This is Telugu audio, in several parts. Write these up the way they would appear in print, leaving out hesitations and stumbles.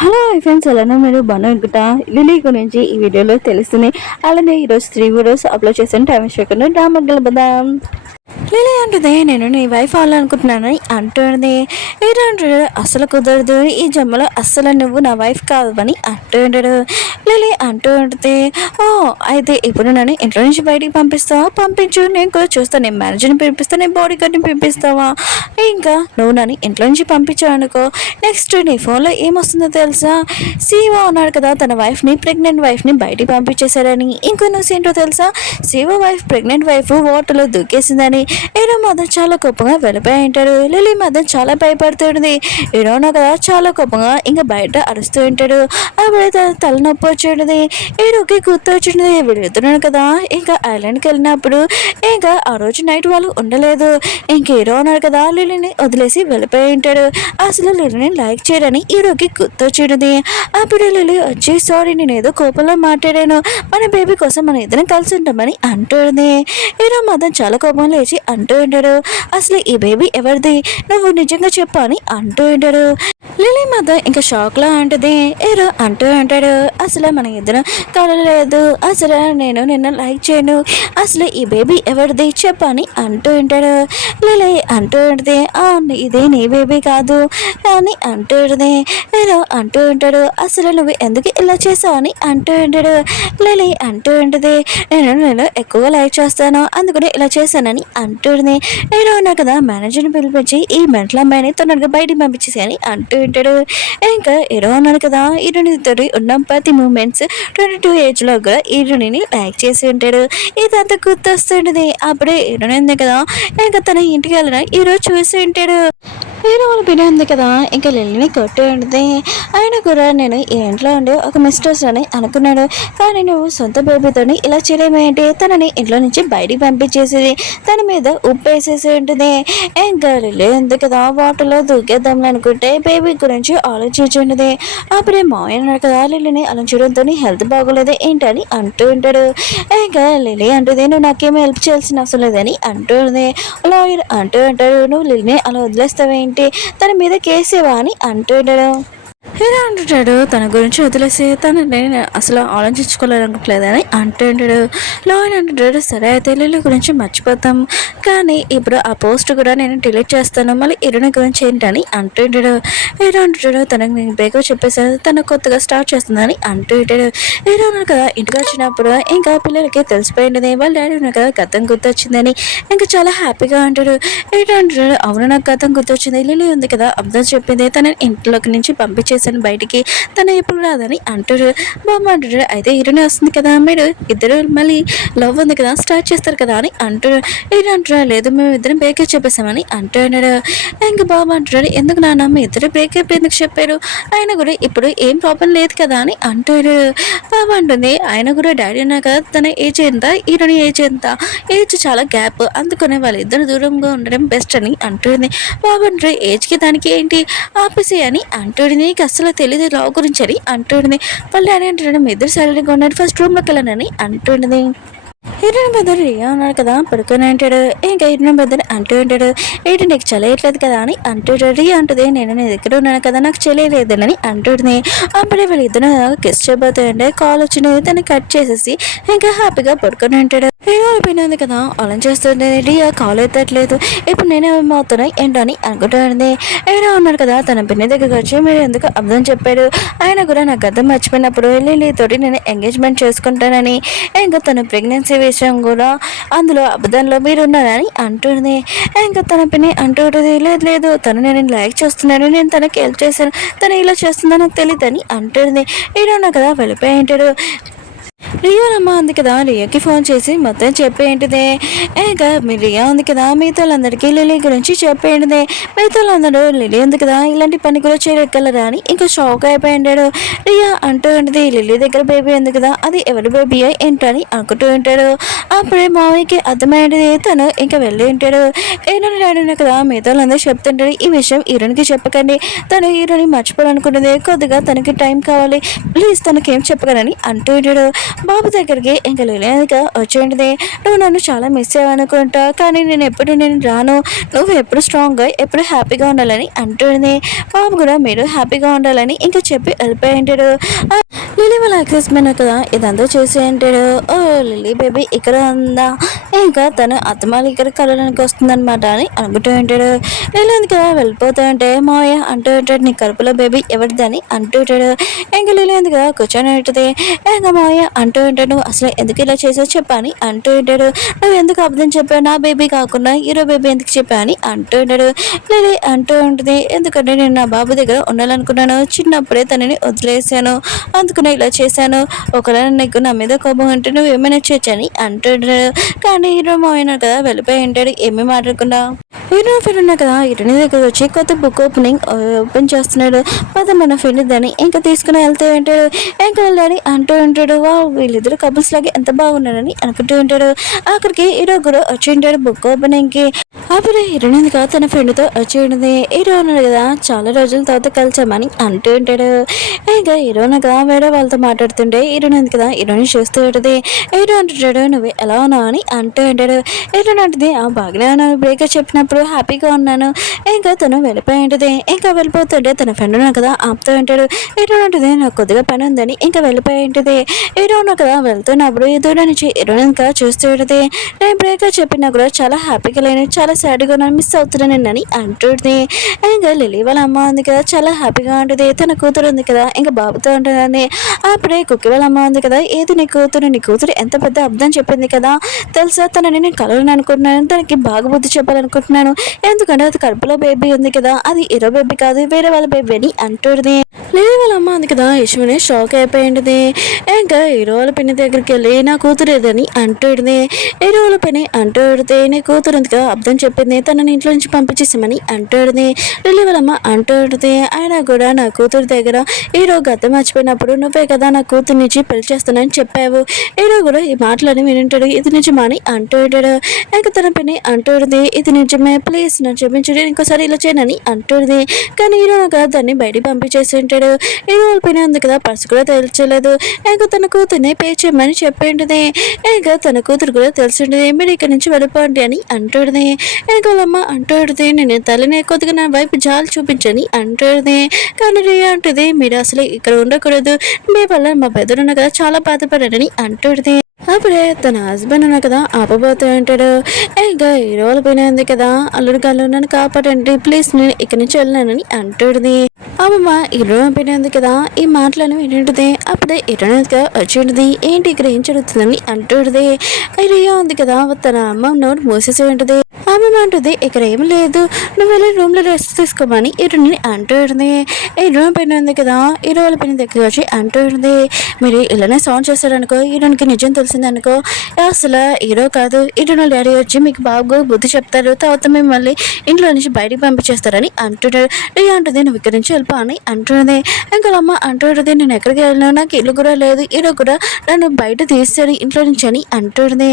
హలో ఫ్రెండ్స్, ఎలా మీరు బాగున్నా లిలీ గురించి ఈ వీడియోలో తెలుస్తుంది. అలానే ఈరోజు 3 వీడియోస్ అప్లోడ్ చేశాను. టైం చేయకుండా డ్రామా గెలబదాం. లిలీ అంటుంది, నేను నీ వైఫ్ అవ్వాలనుకుంటున్నాను అంటుంది. ఏంటంటాడు, అస్సలు కుదరదు, ఈ జన్మలో అస్సలు నువ్వు నా వైఫ్ కాదు అని అంటూ ఉంటాడు. లిలీ అంటూ ఉంటుంది, ఓ అయితే ఇప్పుడు నన్ను ఇంట్లో నుంచి బయటికి పంపిస్తావా? పంపించు, నేను కూడా చూస్తాను. నేను మేనేజర్ని పిలిపిస్తాను, నేను బాడీ గార్డ్ని పిలిపిస్తావా? ఇంకా నువ్వు నన్ను ఇంట్లో నుంచి పంపించావు అనుకో, నెక్స్ట్ నీ ఫోన్లో ఏమొస్తుందో తెలుసా? శివ ఉన్నాడు కదా, తన వైఫ్ని, ప్రెగ్నెంట్ వైఫ్ని బయటికి పంపించేశారని. ఇంకో న్యూస్ ఏంటో తెలుసా? శివ వైఫ్, ప్రెగ్నెంట్ వైఫ్ వాటర్లో దూకేసిందని. ఏడో మాత్రం చాలా కోపంగా వెళ్ళిపోయి ఉంటాడు. లిలీ మాత్రం చాలా భయపడుతుంది. ఏడోనా కదా చాలా కోపంగా ఇంకా బయట అరుస్తూ ఉంటాడు. అప్పుడే తలనొప్పి వచ్చేది. ఏడోకి గుర్తు వచ్చింది, వెళుతున్నాడు కదా ఇంకా ఐలాండ్కి వెళ్ళినప్పుడు ఇంకా ఆ రోజు నైట్ వాళ్ళు ఉండలేదు. ఇంక హీరో ఉన్నాడు కదా, లిలీని వదిలేసి వెళ్ళిపోయి ఉంటాడు. అసలు లిలీని లైక్ చేయడని హీరోకి గుర్తొచ్చేది. అప్పుడు లిలీ వచ్చి, సారీ నేను ఏదో కోపంలో మాట్లాడాను, మన బేబీ కోసం మన ఇద్దరం కలిసి ఉంటామని అంటుంది. హీరో మాత్రం చాలా కోపం లేచి అంటూ ఉంటాడు, అసలు ఈ బేబీ ఎవరిది, నువ్వు నిజంగా చెప్పు అని అంటూ ఉంటాడు. లిలీ మాత్రం ఇంకా షాక్లో అంటది. హీరో అంటూ ఉంటాడు, అసలు మన ఇద్దరం కలలేదు, అసలు నేను నిన్ను లైక్ చేయను, అసలు ఈ బేబీ ఎవరిది చెప్పు అని అంటూ ఉంటాడు. లిలీ అంటూ ఉంటుంది, ఇది నీ బేబీ కాదు అని అంటూ ఉంటుంది. హీరో అంటూ ఉంటాడు, అసలు నువ్వు ఎందుకు ఇలా చేసావు అని అంటూ ఉంటాడు. లిలీ అంటూ ఉంటుంది, నేను ఎక్కువగా లైక్ చేస్తాను, అందుకని ఇలా చేశానని అంటుంది. హీరో ఉన్నా కదా, మేనేజర్ని పిలిపించి ఈ మెంటల్ అమ్మాయిని తొందరగా బయటికి పంపించేసి అని అంటూ ఉంటాడు. ఇంకా హీరో ఉన్నాడు కదా, హీరోనితో ఉన్న ప్రతి మూమెంట్స్ 22 ఏజ్లో కూడా హీరోని లైక్ చేసి ఉంటాడు. ఇదంతా గుర్తొస్తుంటుంది. అప్పుడే హీరోని ఉంది కదా, ఇంకా తన ఇంటికి వెళ్ళిన హీరో చూసి ఉంటాడు. హీరో వాళ్ళ పిల్ల ఉంది కదా, ఇంకా లిల్లీని కొట్టి ఉంటుంది. ఆయన కూడా నేను ఈ ఇంట్లో ఉండి ఒక మిస్టర్స్ అని అనుకున్నాడు, కానీ నువ్వు సొంత బేబీతోని ఇలా చేయలేమేంటి, తనని ఇంట్లో నుంచి బయటికి పంపించేసేది, తన మీద ఉప్పు వేసేసి ఉంటుంది. ఇంకా లిల్లీ ఉంది కదా, వాటర్లో దూకేద్దాం అనుకుంటే బేబీ గురించి ఆలోచించుంటుంది. అప్పుడే మావయ్య అన్నాడు కదా, లిల్లీని అలా చూడడంతో హెల్త్ బాగోలేదు ఏంటని అంటూ ఉంటాడు. ఇంకా లిల్లీ అంటుంది, నువ్వు నాకేమో హెల్ప్ చేయాల్సిన అవసరం లేదని అంటుంది. లాయర్ అంటూ ఉంటాడు, నువ్వు లిల్లీని అలా వదిలేస్తావేంటి, తన మీద కేసేవా అని అంటుంటాడు. హీరో అంటుంటాడు, తన గురించి వదిలేసి తను నేను అసలు ఆలోచించుకోవాలనుకోలేదని అంటుంటాడు. లాయర్ అంటుంటాడు, సరే అయితే లిల్లీ గురించి మర్చిపోతాం, కానీ ఇప్పుడు ఆ పోస్ట్ కూడా నేను డిలీట్ చేస్తాను, మళ్ళీ హీరోని గురించి ఏంటని అంటుంటాడు. హీరో అంటుంటాడు, తనకు నేను బ్రేకప్ చెప్పేసాను, తను కొత్తగా స్టార్ట్ చేస్తుందని అంటుంటాడు. హీరో ఉన్నాడు కదా, ఇంటికి వచ్చినప్పుడు ఇంకా పిల్లలకి తెలిసిపోయింది వాళ్ళ డాడీ ఉన్నారు కదా గతం గుర్తొచ్చిందని. ఇంకా చాలా హ్యాపీగా అంటాడు. హీరో అంటుంటాడు, అవును నాకు గతం గుర్తొచ్చింది, లిల్లీ ఉంది కదా అబ్బాయి చెప్పింది, తన ఇంట్లోకి నుంచి పంపించేసాను బయటికి, తను ఎప్పుడు రాదని అంటాడు. బామ్మ అంటాడు, అయితే హీరోనే వస్తుంది కదా, మీరు ఇద్దరు మళ్ళీ లవ్ ఉంది కదా స్టార్ట్ చేస్తారు కదా అని అంటాడు. హీరో అంటాడు, లేదు మేము ఇద్దరం బ్రేకప్ చెప్పేసామని అంటున్నాడు. ఇంకా బాబు అంటాడు, ఎందుకు నాన్న మీ ఇద్దరు బ్రేకప్ ఎందుకు చెప్పారు, ఆయన కూడా ఇప్పుడు ఏం ప్రాబ్లం లేదు కదా అని అంటాడు. బాబు అంటుంది, ఆయన కూడా డాడీ ఉన్నా కదా, తన ఏజ్ ఎంత, హీరోని ఏజ్ ఎంత, ఏజ్ చాలా గ్యాప్, అందుకనే వాళ్ళిద్దరు దూరంగా ఉండడం బెస్ట్ అని అంటుంది. బాబు అంటాడు, ఏజ్కి దానికి ఏంటి ఆపేసి అని అంటుంది, నీకు అసలు తెలియదు లవ్ గురించి అని అంటుంది. వాళ్ళ డాడీ అంటాడు, మీ ఇద్దరు సైలెంట్గా ఉన్నారు, ఫస్ట్ రూమ్లోకి వెళ్ళనని అంటుంది. హీరోయిన్ పెద్దలు రియా ఉన్నాడు కదా, పడుకొని అంటాడు. ఇంకా హీరోయిన్ పెద్దలు అంటూ ఉంటాడు, ఏంటి నీకు చలేయట్లేదు కదా అని అంటాడు. రియా అంటుంది, నేను నీ దగ్గర ఉన్నాను కదా నాకు చలేయలేదని అంటుంది. అప్పుడే వీళ్ళిద్దరు కిస్ చేయబోతుంటే కాల్ వచ్చినది, తను కట్ చేసేసి ఇంకా హ్యాపీగా పడుకొని ఉంటాడు. హీరో అయిపోయింది కదా, అలా చేస్తుంది. రియా కాల్ ఎత్తట్లేదు, ఇప్పుడు నేనేమవుతున్నా ఏంటని అనుకుంటుంది. హీరో ఉన్నాడు కదా, తన పిన్ని దగ్గరికి వచ్చి మీరు ఎందుకు అర్థం చెప్పాడు, ఆయన కూడా నాకు అర్థం మర్చిపోయినప్పుడు లిల్లీతోటి నేను ఎంగేజ్మెంట్ చేసుకుంటానని, ఇంకా తన ప్రెగ్నెన్సీ విషయం కూడా అందులో అబద్ధంలో మీరు ఉన్నారని అంటుంది. ఇంకా తన పిన్ని అంటుంటుంది, లేదు లేదు తను నేను లైక్ చేస్తున్నాను, నేను తనకి హెల్ప్ చేశాను, తను ఇలా చేస్తుందని నాకు తెలియదని అంటుంది. హీరో ఉన్నా కదా వెళ్ళిపోయి ఉంటాడు. రియానమ్మ ఉంది కదా, రియాకి ఫోన్ చేసి మొత్తం చెప్పేంటిదే. ఇంకా మీరు రియా ఉంది కదా, మిగతా వాళ్ళందరికీ లిలీ గురించి చెప్పేంటిదే. మిగతా వాళ్ళందరూ లిలీ ఉంది కదా ఇలాంటి పని కూడా చేయగలరా అని ఇంకా షాక్ అయిపోయింటాడు. రియా అంటూ ఉంటుంది, లిలీ దగ్గర బేబీ ఉంది కదా, అది ఎవరి బేబీ ఏంటని అనుకుంటూ ఉంటాడు. అప్పుడే మావయ్యకి అర్థమైంది, తను ఇంకా వెళ్ళి ఉంటాడు. ఏమైనా డాడీ కదా, మిగతా వాళ్ళందరూ చెప్తుంటాడు, ఈ విషయం హీరోనికి చెప్పకండి, తను హీరోని మర్చిపోవాలనుకుంటుంది, కొద్దిగా తనకి టైం కావాలి, ప్లీజ్ తనకేం చెప్పగలని అంటూ ఉంటాడు. బాబు దగ్గరికి ఇంకా లేనిగా వచ్చేంటిది. నువ్వు నన్ను చాలా మిస్ అయ్యావనుకుంటా, కానీ నేను రాను, నువ్వు ఎప్పుడు స్ట్రాంగ్గా ఎప్పుడు హ్యాపీగా ఉండాలని అంటుంది. బాబు కూడా మీరు హ్యాపీగా ఉండాలని ఇంకా చెప్పి వెళ్ళిపోయి ఉంటాడు. లిలీ వాళ్ళ అక్సెస్మెంట్ కదా ఇదంతా చూసి అంటాడు. ఓ లిలీ బేబీ ఇక్కడ ఉందా, ఇంకా తను అత్తమాలు ఇక్కడ కలడానికి వస్తుందన్నమాట అని అనుకుంటూ ఉంటాడు. లిలీ ఎందుకు వెళ్ళిపోతూ ఉంటే మావయ్య అంటూ ఉంటాడు, నీ కడుపులో బేబీ ఎవరిదని అంటూ ఉంటాడు. ఇంకా లిలీ ఎందుకు కూర్చొని ఉంటుంది. ఇంకా మావయ్య అంటూ ఉంటాడు, నువ్వు అసలు ఎందుకు ఇలా చేసావు చెప్పని అంటూ ఉంటాడు. నువ్వు ఎందుకు అబద్ధం చెప్పావు, నా బేబీ కాకుండా హీరో బేబీ ఎందుకు చెప్పా అని అంటూ ఉంటాడు. లిలీ అంటూ ఉంటుంది, ఎందుకంటే నేను నా బాబు దగ్గర ఉండాలనుకున్నాను, చిన్నప్పుడే తనని వదిలేసాను, అందుకునే ఇలా చేశాను, ఒకవేళ నీకు నా మీద కోపం అంటే నువ్వు ఏమైనా చేయొచ్చని అంటుంటాడు. కానీ హీరో మావయ్య కదా వెళ్ళిపోయి ఉంటాడు ఏమీ మాట్లాడకుండా. హీరో ఫ్రెండ్ ఉన్నా కదా ఇటని దగ్గర వచ్చి కొత్త బుక్ ఓపెన్ చేస్తున్నాడు. పద మన ఫ్రెండ్ దాన్ని ఇంకా తీసుకుని వెళ్తూ ఉంటాడు. ఇంకా వెళ్ళాలి అంటూ ఉంటాడు. వా వీళ్ళిద్దరు కపుల్స్ లాగా ఎంత బాగున్నారని అనుకుంటూ ఉంటాడు. అక్కడికి హీరో కూడా వచ్చి ఉంటాడు బుక్ ఓపెనింగ్కి. అప్పుడు హీరోయిన్ కదా తన ఫ్రెండ్తో వచ్చి ఉంటుంది. హీరో ఉన్నాడు కదా చాలా రోజుల తర్వాత కలిసామని అంటూ ఉంటాడు. ఇంకా హీరోయిన్ కదా వేరే వాళ్ళతో మాట్లాడుతుంటే హీరోయిన్ కదా హీరోయిన్ చూస్తూ ఉంటుంది. హీరో అంటుంటాడు, నువ్వు ఎలా ఉన్నావు అని అంటూ ఉంటాడు. హీరోయిన్ అంటుంది, బాగానే ఉన్నాను, బ్రేకప్ చెప్పినప్పుడు హ్యాపీగా ఉన్నాను. ఇంకా తను వెళ్ళిపోయి ఉంటుంది. ఇంకా వెళ్ళిపోతుంటే తన ఫ్రెండ్ ఉన్నా కదా ఆపుతూ ఉంటాడు. హీరోయిన్ అంటుంది, నాకు కొద్దిగా పని ఉందని ఇంకా వెళ్ళిపోయి ఉంటుంది. హీరో ఉన్నా కదా వెళ్తున్నప్పుడు దూరం నుంచి హీరోయిన్ ఇంకా చూస్తూ ఉంటుంది. నేను బ్రేకప్ చెప్పినా కూడా చాలా హ్యాపీగా లేను, చాలా సాడ్గా ఉన్నాను, మిస్ అవుతున్నాను అని అంటుంది. ఇంకా లిలీ వాళ్ళ అమ్మ ఉంది కదా చాలా హ్యాపీగా ఉంటుంది. తన కూతురు ఉంది కదా ఇంకా బాబుతో ఉంటుందని. అప్పుడే కుక్కి వాళ్ళ అమ్మ ఉంది కదా, ఏది నీ కూతురు ఎంత పెద్ద అబద్ధం చెప్పింది కదా తెలుసా, తనని నేను కలవని అనుకుంటున్నాను, తనకి బాగా బుద్ధి చెప్పాలనుకుంటున్నాను, ఎందుకంటే అది కడుపులో బేబీ ఉంది కదా, అది హీరో బేబీ కాదు వేరే వాళ్ళ బేబీ అని అంటుంది. లిలీ వాళ్ళ అమ్మ ఉంది కదా యశ్విని షాక్ అయిపోయింది. ఇంకా హీరో వాళ్ళ పిన్ని దగ్గరికి వెళ్ళి నా కూతురు ఏదని అంటుంది. హీరో వాళ్ళ పిన్ని అంటుంది, నీ కూతురు ఎందుకు అబద్ధం చెప్పింది, తనని ఇంట్లో నుంచి పంపించేసామని అంటుంది. లిలీ వాళ్ళమ్మ అంటుంది, అయినా కూడా నా కూతురు దగ్గర హీరో గతం మర్చిపోయినప్పుడు నువ్వే కదా నా కూతురు నుంచి పెళ్లి చేస్తానని చెప్పావు, హీరో కూడా ఈ మాటలని వింటాడు, ఇది నిజమా అని అంటాడు. ఇంకా తన పిన్ని అంటుంది, ఇది నిజమే, ప్లీజ్ నన్ను క్షమించండి, ఇంకోసారి ఇలా చేయనని అంటుంది. కానీ హీరో కదా దాన్ని బయటికి పంపించేసి ఉంటాడు. హీరో వాళ్ళ పిన్ని ఉంది కదా పర్సు కూడా తెలియలేదు. ఇంకా తన కూతుర్ని పే చేయమని చెప్పింటుంది. ఇంకా తన కూతురు కూడా తెలిసి ఉంటుంది, మీరు ఇక్కడ నుంచి వెళ్ళిపోండి అని అంటుంది. ఇంకా వాళ్ళమ్మ అంటుంది, నేను తల్లిని కొద్దిగా నా వైపు జాలి చూపించని అంటుంది. కానీ రియా అంటుంది, మీరు అసలు ఇక్కడ ఉండకూడదు, మీ వల్ల మా బెదరున్న కదా చాలా బాధపడారని అంటుంది. అప్పుడే తన హస్బెండ్ ఉన్నా కదా ఆపబోతూ ఉంటాడు. ఇంకా హీరోలు పోయినంది కదా అల్లుడు గారు నన్ను కాపాడండి ప్లీజ్, నేను ఇక్కడి నుంచి వెళ్ళానని అంటుంది. అమ్మమ్మ హీరో పోయినంది కదా ఈ మాటలను వింటుంది. అప్పుడే హీరోగా వచ్చింటుంది, ఏంటి ఇక్కడ ఏం జరుగుతుందని అంటుంది. రియా ఉంది కదా తన అమ్మ నోరు మూసేసి ఉంటుంది. అమ్మమ్మ అంటుంది, ఇక్కడ ఏం లేదు, నువ్వు వెళ్ళి రూమ్లో రెస్ట్ తీసుకోమని హీరోని అంటుంది. హీరో పోయినంది కదా హీరో వాళ్ళ పైన దగ్గర వచ్చి అంటుంది, మీరు ఇలానే సౌండ్ చేస్తారనుకో, హీరోనికి నిజం తెలిసిందనుకో అసలు హీరో కాదు హీరోని డాడీ వచ్చి మీకు బాగా బుద్ధి చెప్తారు, తర్వాత మిమ్మల్ని ఇంట్లో నుంచి బయటికి పంపించేస్తారని అంటున్నాడు. రియా అంటుంది, నువ్వు ఇక్కడి నుంచి వెళ్ళిపో అని అంటుంది. ఇంకా అమ్మ అంటుంది, నేను ఎక్కడికి వెళ్ళినా నాకు ఇల్లు కూడా లేదు, హీరో కూడా నన్ను బయట తీస్తాడు ఇంట్లో నుంచి అని అంటుంది.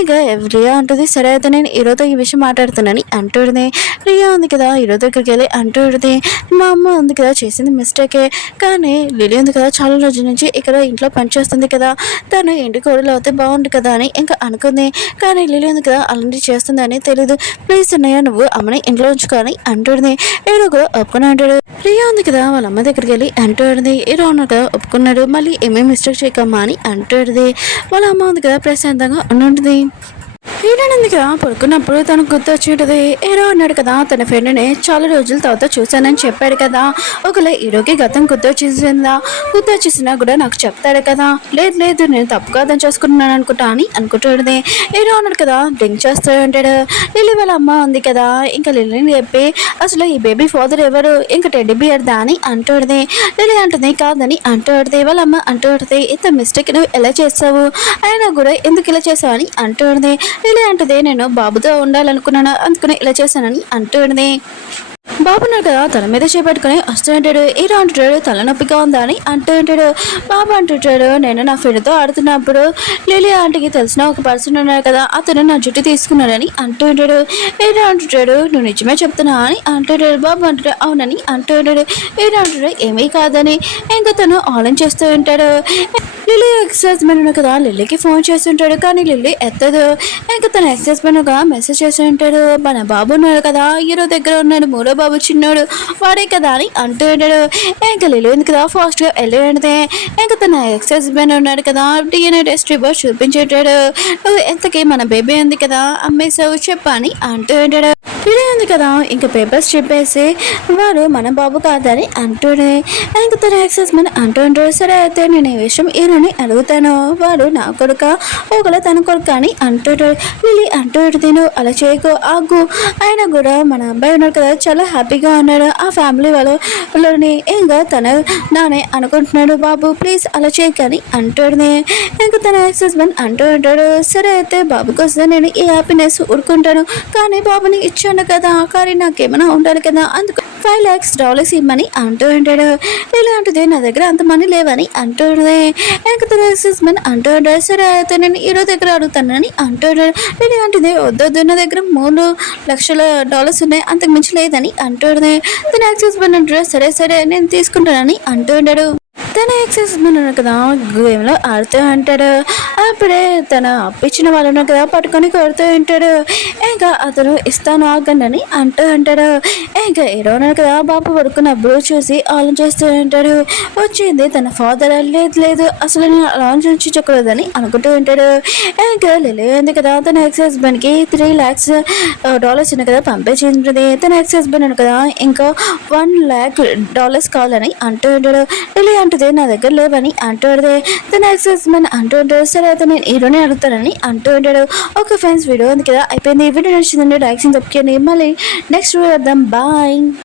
ఇంకా రియా అంటుంది, సరే అయితే నేను హీరోతో ఈ విషయం మాట్లాడుతున్నానని అంటుంది. రియా ఉంది కదా హీరో దగ్గరికి వెళ్ళి అంటుంది, మా అమ్మ ఉంది కదా చేసింది మిస్టేకే, కానీ లిలీ ఉంది కదా చాలా రోజుల నుంచి ఇక్కడ ఇంట్లో పనిచేస్తుంది కదా, తను ఇంటి కోడలు అవుతే బాగుంది కదా అని ఇంకా అనుకుంది. కానీ లిలీ ఉంది కదా అలాంటి చేస్తుందని తెలీదు, ప్లీజ్ అన్నయ్య నువ్వు అమ్మని ఇంట్లో ఉంచుకొని అంటుంది. హీరో కూడా ఒప్పుకొని అంటాడు. రియా ఉంది కదా వాళ్ళ అమ్మ దగ్గరికి వెళ్ళి అంటుంది, హీరో ఉన్న కదా ఒప్పుకున్నాడు, మళ్ళీ ఏమేమి మిస్టేక్ చేయకమ్మా అని అంటుంది. వాళ్ళ అమ్మ ఉంది కదా ప్రశాంతంగా ఉంటుంది. హీరోయిన్ కదా పడుకున్నప్పుడు తనకు గుర్తు వచ్చి ఉంటుంది. హీరో అన్నాడు కదా తన ఫ్రెండ్ని చాలా రోజుల తర్వాత చూశానని చెప్పాడు కదా, ఒకవేళ హీరోకి గతం గుర్తు వచ్చేసినా కూడా నాకు చెప్తాడు కదా, లేదు లేదు నేను తప్పు కాదని చేసుకుంటున్నాను అనుకుంటా అని అనుకుంటుంది. హీరో అన్నాడు కదా డ్రింక్ చేస్తూ ఉంటాడు. లిల్లీ వాళ్ళ అమ్మ ఉంది కదా ఇంకా లిల్లీని చెప్పి అసలు ఈ బేబీ ఫాదర్ ఎవరు, ఇంకా టెడ్డీ బియర్ దా అని అంటుంది. లిల్లీ అంటుంది కాదని అంటుంది. వాళ్ళ అమ్మ అంటుంది, ఇంత మిస్టేక్ నువ్వు ఎలా చేస్తావు, అయినా కూడా ఎందుకు ఇలా చేసావు అని అంటుంది. లిల్లీ అంటుంది, నేను బాబుతో ఉండాలనుకున్నాను అందుకని ఇలా చేశానని అంటుంది. బాబు ఉన్నాడు కదా తల మీద చేపట్టుకుని వస్తూ ఉంటాడు. హీరో అంటుంటాడు తలనొప్పిగా ఉందా అని అంటూ ఉంటాడు. బాబు అంటుంటాడు, నేను నా ఫ్రెండ్తో ఆడుతున్నప్పుడు లిలీ ఆంటీకి తెలిసిన ఒక పర్సన్ ఉన్నాడు కదా అతను నా జుట్టు తీసుకున్నాడని అంటూ ఉంటాడు. హీరో అంటుంటాడు, నువ్వు నిజమే చెప్తున్నావు అని అంటుంటాడు. బాబు అంటాడు అవునని అంటూ ఉంటాడు. హీరో అంటాడు ఏమీ కాదని ఇంకా తను ఆలోచన చేస్తూ ఉంటాడు. లిల్లీ ఎక్స్ హస్బెండ్ ఉన్న కదా లిల్లీకి ఫోన్ చేసి ఉంటాడు, కానీ లిల్లీ ఎత్తదు. ఇంకా తన ఎక్స్ హస్బెండ్ ఒక మెసేజ్ చేసి ఉంటాడు, మన బాబు ఉన్నాడు కదా హీరో దగ్గర ఉన్నాడు, మూడో బాబు చిన్నాడు వాడే కదా అని అంటూ ఉంటాడు. ఇంకా లిల్లీ ఉంది కదా ఫాస్ట్గా వెళ్ళి వెంటనే ఇంకా తన ఎక్స్ హస్బెండ్ ఉన్నాడు కదా DNA టెస్ట్ రిపోర్ట్ చూపించేటాడు. నువ్వు ఎంతకీ మన బేబీ ఉంది కదా అమ్మేసావు చెప్పని అంటూ ఉంటాడు. లిల్లీ ఉంది కదా ఇంకా పేపర్స్ చెప్పేసి వాడు మన బాబు కాదని అంటూనే ఇంకా తన ఎక్స్ హస్బెండ్ అంటూ ఉంటాడు. సరే అయితే నేను ఈ విషయం హీరోని అడుగుతాను, వాడు నా కొడుక ఒకవేళ తన కొడుకు అని అంటుంటాడు. లిల్లీ అంటూ నేను అలా చేయకు ఆగు, ఆయన కూడా మన అబ్బాయి ఉన్నాడు కదా చాలా హ్యాపీగా ఉన్నాడు, ఆ ఫ్యామిలీ వాళ్ళని ఇంకా తన నానే అనుకుంటున్నాడు, బాబు ప్లీజ్ అలా చేయకని అంటాడునే. ఇంకా తన ఎక్స్ హస్బెండ్ అంటూ ఉంటాడు, సరే అయితే బాబు కోసం నేను ఈ హ్యాపీనెస్ ఊరుకుంటాను, కానీ బాబుని ఇచ్చాను కదా, కానీ నాకేమైనా ఉండాలి కదా, అందుకు $5 lakhs ఇమ్మని అంటూ ఉంటాడు. లిల్లీ అంటుంది నా దగ్గర అంత మనీ లేవని అంటుంది. ఇంకా తన హస్బెండ్ అంటూ ఉంటాడు, సరే అయితే నేను హీరో దగ్గర అడుగుతానని అంటున్నాడు. లిల్లీ అంటుంది వద్దొద్దు నా దగ్గర $3 లక్షలు ఉన్నాయి, అంతకు మించి లేదని అంటుంది. తన ఎక్స్ హస్బెండ్ అంటాడు, సరే సరే నేను తీసుకుంటానని అంటూ ఉంటాడు. తన ఎక్స్ హస్బెండ్ ఉన్నాడు కదా గేమ్లో ఆడుతూ ఉంటాడు. అప్పుడే తన అప్పిచ్చిన వాళ్ళు ఉన్నారు కదా పట్టుకొని కొడుతూ ఉంటాడు. ఇంకా అతను ఇస్తాను ఆగండి అని అంటూ ఉంటాడు. ఇంకా హీరో ఉన్నాడు కదా బాబు పడుకున్నప్పుడు చూసి ఆలోచిస్తూ ఉంటాడు. వచ్చింది తన ఫాదర్, లేదు లేదు అసలు నేను ఆలోచించకూడదని అనుకుంటూ ఉంటాడు. ఇంకా లిల్లీ ఉంది కదా తన ఎక్స్ హస్బెండ్కి $3 lakhs ఉన్నాయి కదా పంపించింది. తన ఎక్స్ హస్బెండ్ ఉంది కదా ఇంకా $1 lakh కావాలని అంటూ ఉంటాడు. లిల్లీ అంటుంది నా దగ్గర లేవని అంటూ ఉంటాడు. తన ఎక్స్ హస్బెండ్ అంటూ ఉంటాడు, సరే అయితే నేను హీరోని అడుగుతానని అంటూ ఉంటాడు. ఓకే ఫ్రెండ్స్ వీడియో ఉంది కదా అయిపోయింది. ఈ వీడియో నచ్చిందండి లైక్ చేయండి, మళ్ళీ నెక్స్ట్ వీడియో వద్దాం, బాయ్.